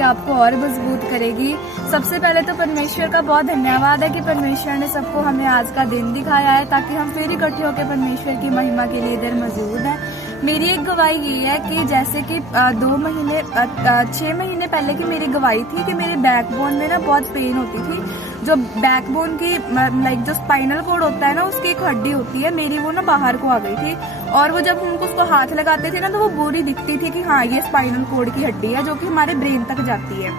के आपको और मजबूत करेगी। सबसे पहले तो परमेश्वर का बहुत धन्यवाद है कि परमेश्वर ने सबको हमें आज का दिन दिखाया है ताकि हम फिर इकट्ठे होकर परमेश्वर की महिमा के लिए इधर मौजूद हैं। मेरी एक गवाही ये है कि जैसे कि 6 महीने पहले की मेरी गवाही थी कि मेरे बैकबोन में ना बहुत पेन होती थी। जो बैकबोन की लाइक जो स्पाइनल कोड होता है ना, उसकी एक हड्डी होती है, मेरी वो ना बाहर को आ गई थी। और वो जब हम उसको हाथ लगाते थे ना तो वो बुरी दिखती थी कि हाँ ये स्पाइनल कोड की हड्डी है जो कि हमारे ब्रेन तक जाती है।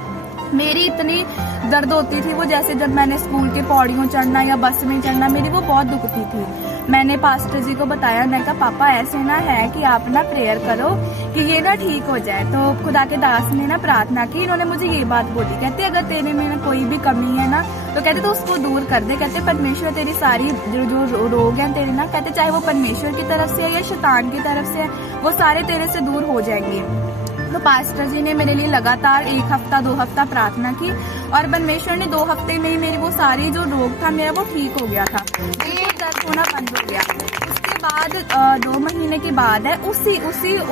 मेरी इतनी दर्द होती थी वो, जैसे जब मैंने स्कूल के पौड़ियों चढ़ना या बस में चढ़ना, मेरी वो बहुत दुखती थी। मैंने पास्टर जी को बताया, मैं कहा पापा ऐसे ना है कि आप ना प्रेयर करो कि ये ना ठीक हो जाए। तो खुदा के दास ने ना प्रार्थना की, इन्होंने मुझे ये बात बोली, कहते अगर तेरे में कोई भी कमी है ना तो कहते तो उसको दूर कर दे। कहते परमेश्वर तेरी सारी जो रोग हैं तेरे ना, कहते चाहे वो परमेश्वर की तरफ से है या शैतान की तरफ से है, वो सारे तेरे से दूर हो जाएंगे। तो पास्टर जी ने मेरे लिए लगातार 1 हफ्ता 2 हफ्ता प्रार्थना की और परमेश्वर ने 2 हफ्ते में ही मेरी वो सारी जो रोग था मेरा वो ठीक हो गया था, दर्द होना बंद हो गया। उसके बाद 2 महीने के बाद है उसी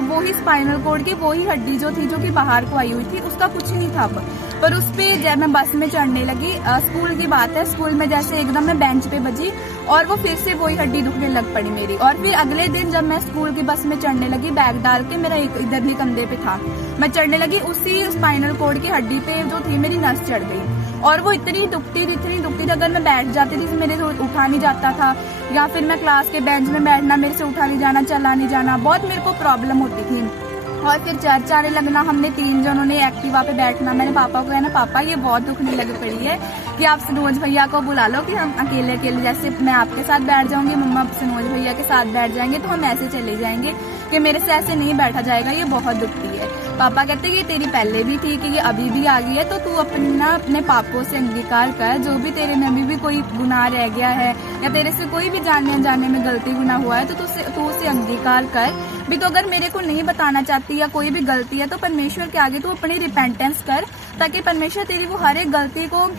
वो ही स्पाइनल कोड की वो ही हड्डी जो थी, जो कि बाहर को आई हुई थी, उसका कुछ नहीं था पर उस पे जब मैं बस में चढ़ने लगी, स्कूल की बात है, स्कूल में जैसे एकदम मैं बेंच पे बजी और वो फिर से वही हड्डी दुखने लग पड़ी मेरी। और फिर अगले दिन जब मैं स्कूल की बस में चढ़ने लगी, बैग डाल के, मेरा इधर भी कंधे पे था, मैं चढ़ने लगी, उसी स्पाइनल कोड की हड्डी पे जो थी मेरी नस चढ़ गई और वो इतनी दुखती थी। अगर मैं बैठ जाती थी तो मेरे से उठा नहीं जाता था, या फिर मैं क्लास के बेंच में बैठना, मेरे से उठा नहीं जाना, चला नहीं जाना, बहुत मेरे को प्रॉब्लम होती थी। और फिर चर्च आने लगना, हमने 3 जनों ने एक्टिवा पे बैठना। मैंने पापा को कहना, पापा ये बहुत दुखने लग पड़ी है कि आप सनोज भैया को बुला लो कि हम अकेले जैसे मैं आपके साथ बैठ जाऊंगी, मम्मा सनोज भैया के साथ बैठ जाएंगे, तो हम ऐसे चले जाएंगे कि मेरे से ऐसे नहीं बैठा जाएगा, ये बहुत दुखती है। पापा कहते ये तेरी पहले भी थी कि ये अभी भी आ गई है, तो तू अपने पापों से अंगीकार कर, जो भी तेरे में अभी भी कोई गुनाह रह गया है या तेरे से कोई भी जानने अनजाने में गलती गुनाह हुआ है तो तू उसे अंगीकार कर भी। तो अगर मेरे को नहीं बताना चाहती या कोई भी गलती है तो परमेश्वर के आगे तू अपनी रिपेंटेंस कर, ताकि परमेश्वर तेरी वो हर एक गलती को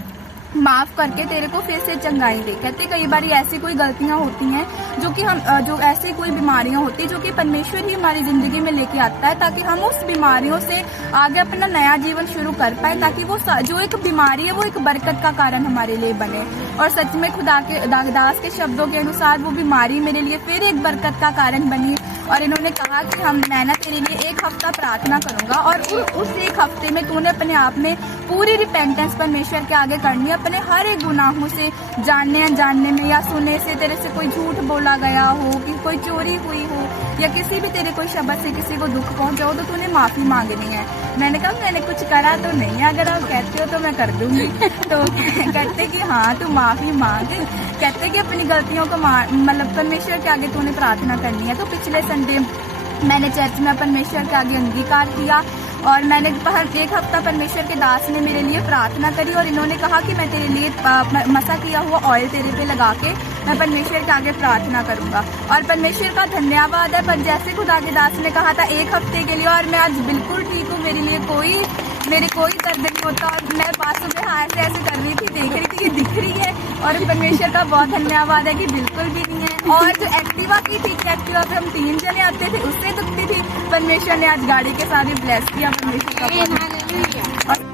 माफ करके तेरे को फिर से चंगाई दे। कहते कई बार ऐसी कोई गलतियां होती हैं जो कि जो ऐसी कोई बीमारियां होती है जो कि परमेश्वर ही हमारी जिंदगी में लेके आता है, ताकि हम उस बीमारियों से आगे अपना नया जीवन शुरू कर पाए, ताकि वो जो एक बीमारी है वो एक बरकत का कारण हमारे लिए बने। और सच में खुदा के दास के शब्दों के अनुसार वो बीमारी मेरे लिए फिर एक बरकत का कारण बनी। और इन्होंने कहा कि मैं ना तेरे लिए 1 हफ्ता प्रार्थना करूंगा और उस 1 हफ्ते में तूने अपने आप में पूरी रिपेंटेंस परमेश्वर के आगे करनी है, अपने हर एक गुनाहों से, जानने अनजानने में या सुनने से तेरे से कोई झूठ बोला गया हो, कि कोई चोरी हुई हो या किसी भी तेरे कोई शब्द से किसी को दुख पहुंचा हो, तो तूने माफी मांगनी है। मैंने कहा मैंने कुछ करा तो नहीं है, अगर आप कहते हो तो मैं कर दूंगी। तो कहते कि हाँ तू माफी मांग, कहते कि अपनी गलतियों को मतलब परमेश्वर के आगे तूने प्रार्थना करनी है। तो पिछले संडे मैंने चर्च में परमेश्वर के आगे अंगीकार किया और मैंने 1 हफ्ता परमेश्वर के दास ने मेरे लिए प्रार्थना करी और इन्होंने कहा कि मैं तेरे लिए मसा किया हुआ ऑयल तेरे पे लगा के मैं परमेश्वर के आगे प्रार्थना करूंगा। और परमेश्वर का धन्यवाद है, पर जैसे खुदा के दास ने कहा था 1 हफ्ते के लिए, और मैं आज बिल्कुल ठीक हूँ, मेरी कोई दर्द नहीं होता। और मैं बातों में ऐसे कर रही थी, देख रही थी कि दिख रही है, और परमेश्वर का बहुत धन्यवाद है कि बिल्कुल भी नहीं है। और जो एक्टिवा की थी, एक्टिवा पे हम 3 जने आते थे, उससे दुखती थी, परमेश्वर ने आज गाड़ी के साथ ही ब्लेस किया। परमेश्वर का बहुत